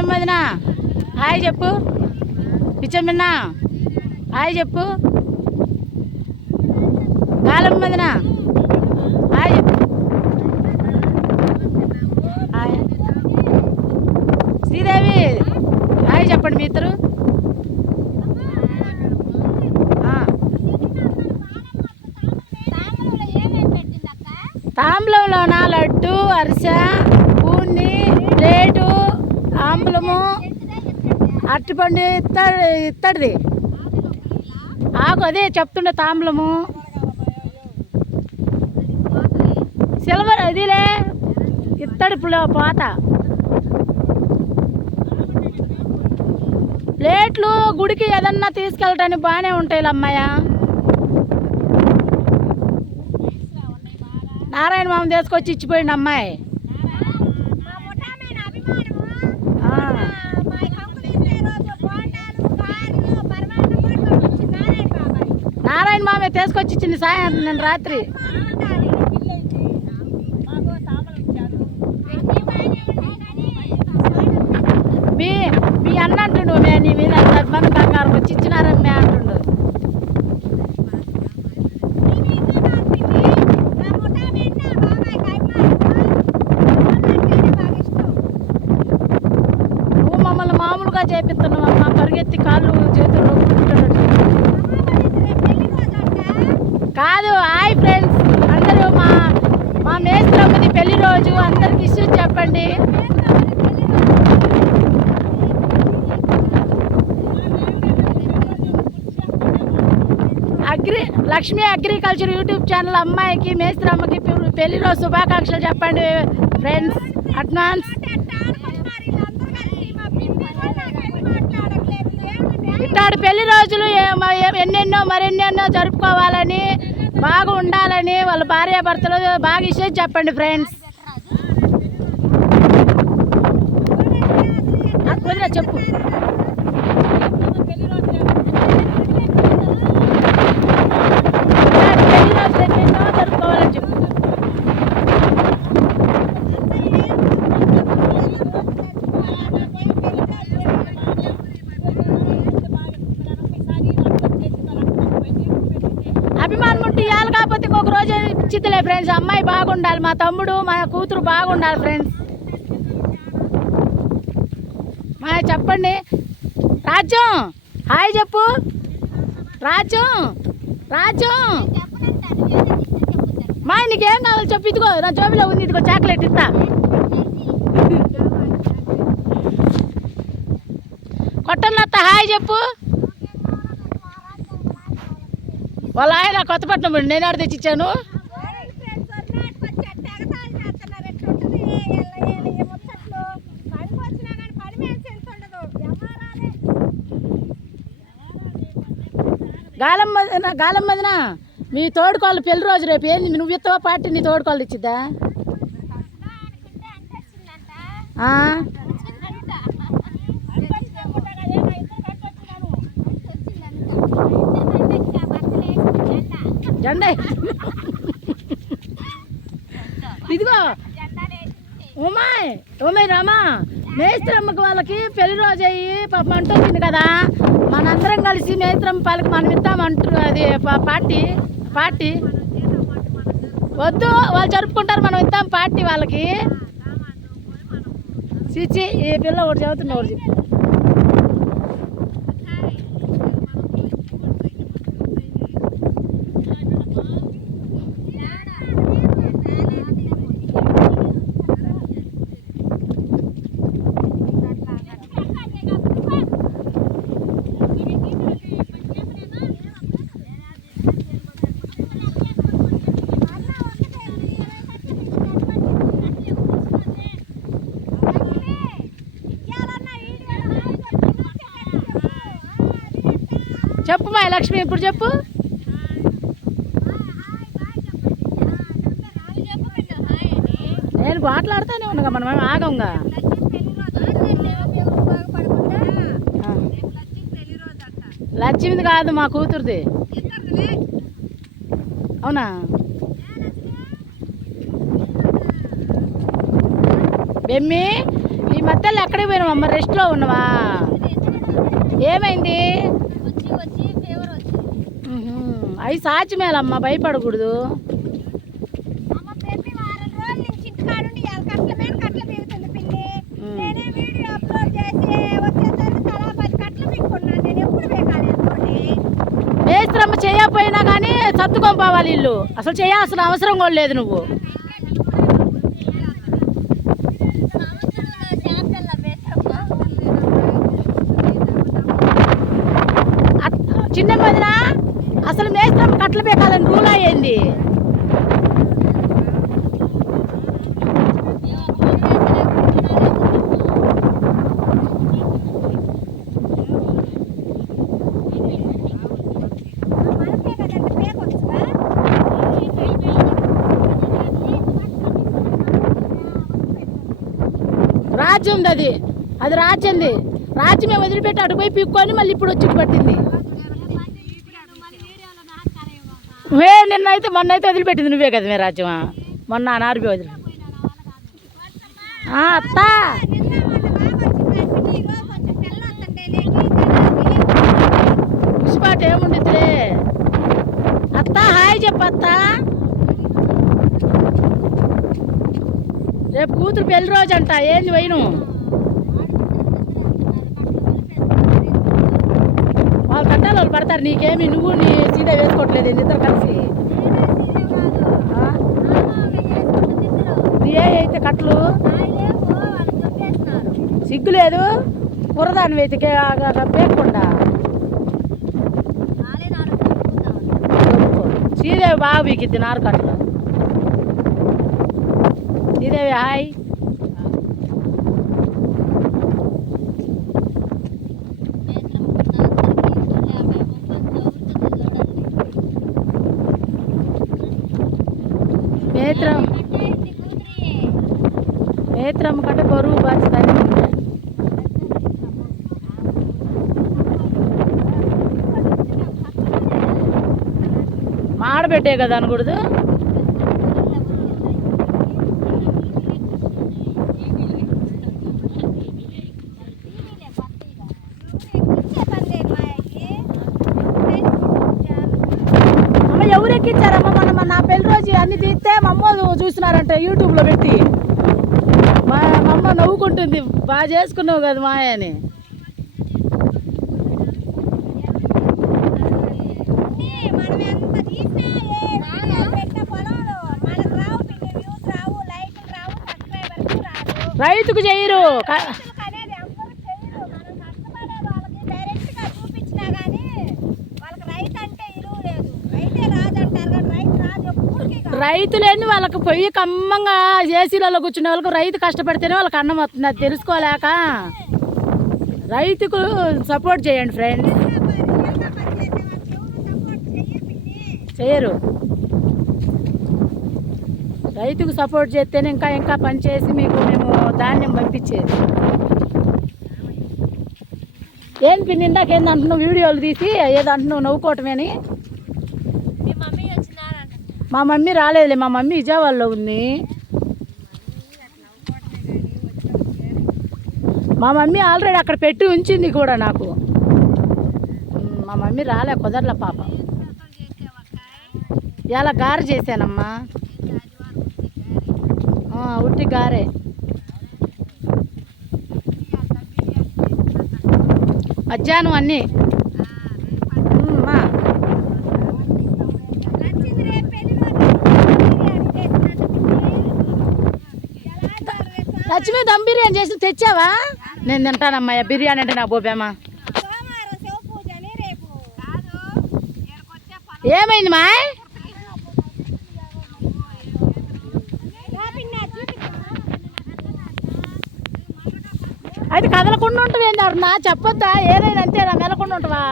చిన్నమ్మదినా hi చెప్పు. పిచ్చమ్మిన్న hi చెప్పు. కాలమ్మదినా హాయ్ చెప్పు. హాయ్. శ్రీదేవి హాయ్ చెప్పండి మీ ఇద్దరు. తాంబూలంలోన లడ్డు అరిసె పూని ప్లేటు ఆంబలము అరటిపండు ఇత్తడి ఇత్తడిది. ఆకు అదే చెప్తుండే తాంబూలము. సిల్వర్ అదిలే. ఇత్తడి పోత. ప్లేట్లు గుడికి ఏదన్నా తీసుకెళ్ళటానికి బాగానే ఉంటాయి అమ్మాయ నారాయణ మామ తీసుకొచ్చి ఇచ్చిపోయింది అమ్మాయి. నారాయణ మామే తీసుకొచ్చి ఇచ్చింది సాయంత్రం నేను రాత్రి. మీ మీ అన్న అంటుండు మే నీ మీద మన బంగారం వచ్చి ఇచ్చినారమ్మే అంటుండు. మామూలుగా అమ్మ. పరిగెత్తి కాళ్ళు చేతులు నొక్కుంటున్నాడు కాదు హాయ్ ఫ్రెండ్స్. అందరూ మా మా మేస్త్రమ్మది పెళ్ళి రోజు. అందరికి ఇష్యూ చెప్పండి. Agri Lakshmi agriculture YouTube channel అమ్మాయికి మేస్త్రమ్మకి పె- పెళ్ళి రోజు శుభాకాంక్షలు చెప్పండి ఫ్రెండ్స్. అడ్వాన్స్. ఇట్లాంటి పెళ్ళి రోజులు ఏ- ఎన్నెన్నో మరెన్నెన్నో జరుపుకోవాలని బాగా ఉండాలని వాళ్ళ భార్యాభర్తలు బాగా ఇష్టం చెప్పండి ఫ్రెండ్స్ కుదిరా చెప్పు ఇట్లాంటి పెళ్ళి రోజులు ఎన్నెన్నో జరుపుకోవాలని చెప్పు అభిమానం ఉంటే ఇవ్వాలి కాకపోతే ఇంకొక రోజు ఫ్రెండ్స్ అమ్మాయి బాగుండాలి మా తమ్ముడు మా కూతురు బాగుండాలి ఫ్రెండ్స్. మా చెప్పండి. రాజ్యం హాయ్ చెప్పు. రాజ్యం రాజ్యం మా నీకేం కావాలి చెప్పు ఇదిగో నా జోబిలో ఉంది ఇదిగో చాక్లెట్ ఇస్తా. కొట్టన్నత్త హాయ్ చెప్పు. వాళ్ళ ఆయన కొత్తపట్నం నేను ఆడ తెచ్చిచ్చాను. గాలం మదిన గాలం మదిన మీ తోడుకోళ్ళు పెళ్ళి రోజు రేపు ఏంది? నువ్వు ఇత్తవా పార్టీ నీ తోడుకోళ్ళు ఇచ్చిద్దా? జెండా ఇదిగో. ఉమాయ్ ఉమాయ్ రామా. మేస్త్రమ్మకి వాళ్ళకి పెళ్ళి రోజు అయ్యి పాపం అంటుంది కదా. మనందరం కలిసి మేస్త్రమ్మ పాలకి మనం ఇద్దామంటు అది పార్టీ పార్టీ. వద్దు వాళ్ళు జరుపుకుంటారు మనం ఇద్దాం పార్టీ వాళ్ళకి. చిచ్చి ఈ పిల్ల ఒకటి చదువుతున్నా ఒకటి లక్ష్మి ఇప్పుడు చెప్పు? నేను మాట్లాడుతానే ఉన్నాగా మనం ఏం ఆగంగా? లక్ష్మిది కాదు మా కూతురుది. అవునా? బెమ్మి ఈ మధ్యలో ఎక్కడికి పోయినావమ్మ? రెస్ట్లో ఉన్నవా? ఏమైంది. అవి సాచిమేలమ్మ భయపడకూడదు. మేస్త్రమ్మ చేయకపోయినా కానీ సర్దుకొని పోవాలి ఇల్లు. అసలు చేయాల్సిన అవసరం కూడా లేదు నువ్వు. చిన్న వదిన అసలు మేస్త్రం కట్టలు పెట్టాలని రూల్ అయ్యింది. రాజ్యం ఉంది అది. అది రాజ్యంది. రాజ్యమే వదిలిపెట్టి అటు పోయి పిక్కొని మళ్ళీ ఇప్పుడు వచ్చి పట్టింది. వే నిన్నైతే మొన్న అయితే వదిలిపెట్టింది నువ్వే కదా మే రాజ్యమా? మొన్న నార్బి వదిలి. అత్త! నిన్న ముసిపాటు ఏముండిద్దిలే? అత్త హాయ్ చెప్పత్త రేపు కూతురు పెళ్ళి రోజు అంట ఏంది వైను వాళ్ళు కట్టాలి వాళ్ళు పడతారు నీకేమి? నువ్వు నీ సీదా వేసుకోవట్లేదు ఇద్దరు కలిసి. ఏ అయితే కట్టలు? సిగ్గు లేదు? కురదాని వెతికే పేకుండా శ్రీదేవి బాగా బీకిద్ది నారు కట్టలు. శ్రీదేవి హాయ్. నేత్రం. నేత్రం కంటే బరువు బాధ్యత మాడబెట్టే కదా అనకూడదు అమ్మ ఎవరు ఎక్కించారమ్మ మన మన నా పెళ్ళి అన్ని తీస్తే మా అమ్మ చూసినారంట యూట్యూబ్లో పెట్టి. మా మా అమ్మ నవ్వుకుంటుంది బాగా చేసుకున్నావు కదా మాయ అని. మనం ఎంత తీసినా ఏ వీడియో పెట్టిన పొలంలో మనకు రావు పిన్ని వ్యూస్ రావు లైక్లు రావు సబ్స్క్రైబర్స్ రాదు రైతుకు చేయరు క- రైతులకు అనేది ఎవ్వరు చేయరు మనం కష్టపడే వాళ్ళకి డైరెక్ట్గా చూపించినా గానీ వాళ్ళకి రైతు అంటే ఇలువ లేదు రైతే రాజు అంటారు కానీ రైతు రాజు ఎప్పటికీ కాదు. రైతులేని వాళ్ళకి పొయ్యి కమ్మంగా ఏసీలలో కూర్చునే వాళ్ళకు రైతు కష్టపడితేనే వాళ్ళకి అన్నం వస్తుంది. అది తెలుసుకోలేక రైతుకు సపోర్ట్ చేయండి ఫ్రెండ్ చేయరు. రైతుకు సపోర్ట్ చేస్తేనే ఇంకా ఇంకా పని చేసి మీకు మేము ధాన్యం పంపించేది. ఏం పిండి ఇందాకేందంటున్నావు వీడియోలు తీసి ఏదంటున్నావు నవ్వుకోవటమేని? మా మమ్మీ రాలేదులే మా మమ్మీ విజయవాడలో ఉంది. మా మమ్మీ ఆల్రెడీ అక్కడ పెట్టి ఉంచింది కూడా నాకు. మా మమ్మీ రాలే కుదరలే పాప. ఇలా గారె చేశానమ్మా. ఉట్టి గారే. మధ్యాహ్నం అన్నీ ఉమ్, మా నచ్చింది రేపు పెళ్ళి రోజు బిర్యానీ చేసినట్టు పిన్ని. ఎలా అంటారు రేపు లక్ష్మి దమ్ బిర్యానీ చేసి తెచ్చావా? నేను తింటానమ్మా బిర్యానీ అంటే నా బోబేమా. ఏమైంది మా అయితే కదలకుండా ఉంటుంది అరుణ? చెప్పొద్దా? ఏదైనా అంతేనా? మెలకుండా ఉంటావా?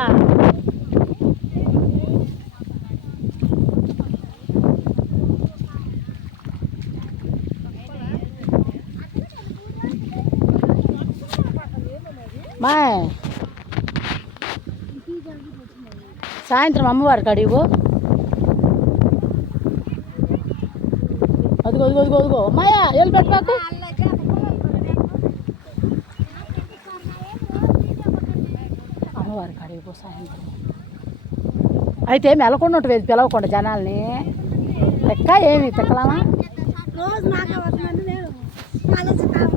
మా సాయంత్రం అమ్మవారు కడిగో అదిగో అదిగో అదిగో అదిగో. మాయా వెళ్ళి పెట్టబాకు అమ్మవారి కడిగిపో సాయంత్రం. అయితే మెలకుండా ఉంటుంది పిలవకుండా జనాల్ని. లెక్క ఏమి తిక్కలామా?